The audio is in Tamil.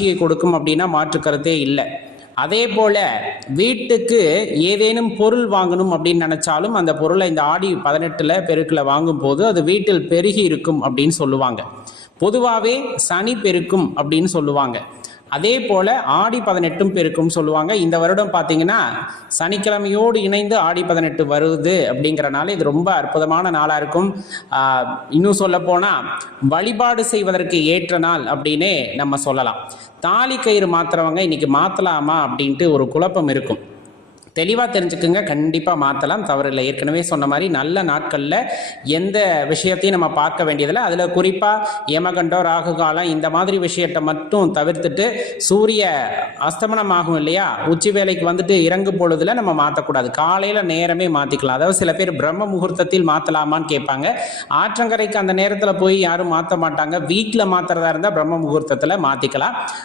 வளர்ச்சியை கொடுக்கும் அப்படின்னா மாற்று கருத்தே இல்லை. அதே போல வீட்டுக்கு ஏதேனும் பொருள் வாங்கணும் அப்படின்னு நினைச்சாலும் அந்த பொருளை இந்த ஆடி 18 பெருக்கில் வாங்கும் போது அது வீட்டில் பெருகி இருக்கும் அப்படின்னு சொல்லுவாங்க. பொதுவாகவே சனி பெருக்கும் அப்படின்னு சொல்லுவாங்க. அதே போல ஆடி 18 பெருக்கும் சொல்லுவாங்க. இந்த வருடம் பார்த்தீங்கன்னா சனிக்கிழமையோடு இணைந்து ஆடி 18 வருது அப்படிங்கிறனால இது ரொம்ப அற்புதமான நாளாக இருக்கும். இன்னும் சொல்ல போனால் வழிபாடு செய்வதற்கு ஏற்ற நாள் அப்படின்னே நம்ம சொல்லலாம். தாலி கயிறு மாத்துறவங்க இன்னைக்கு மாற்றலாமா அப்படின்ட்டு ஒரு குழப்பம் இருக்கும். தெளிவாக தெரிஞ்சுக்குங்க, கண்டிப்பாக மாற்றலாம், தவறில்லை. ஏற்கனவே சொன்ன மாதிரி நல்ல நாட்களில் எந்த விஷயத்தையும் நம்ம பார்க்க வேண்டியதில்லை. அதில் குறிப்பாக யமகண்டம், ராகு காலம் இந்த மாதிரி விஷயத்தை மட்டும் தவிர்த்துட்டு சூரிய அஸ்தமனம் ஆகும் இல்லையா, உச்சி வேலைக்கு வந்துட்டு இறங்கு பொழுதுல நம்ம மாற்றக்கூடாது. காலையில் நேரமே மாற்றிக்கலாம். அதாவது சில பேர் பிரம்ம முகூர்த்தத்தில் மாற்றலாமான்னு கேட்பாங்க. ஆற்றங்கரைக்கு அந்த நேரத்தில் போய் யாரும் மாற்ற மாட்டாங்க. வீட்டில் மாற்றுறதா இருந்தால் பிரம்ம முகூர்த்தத்தில் மாற்றிக்கலாம்.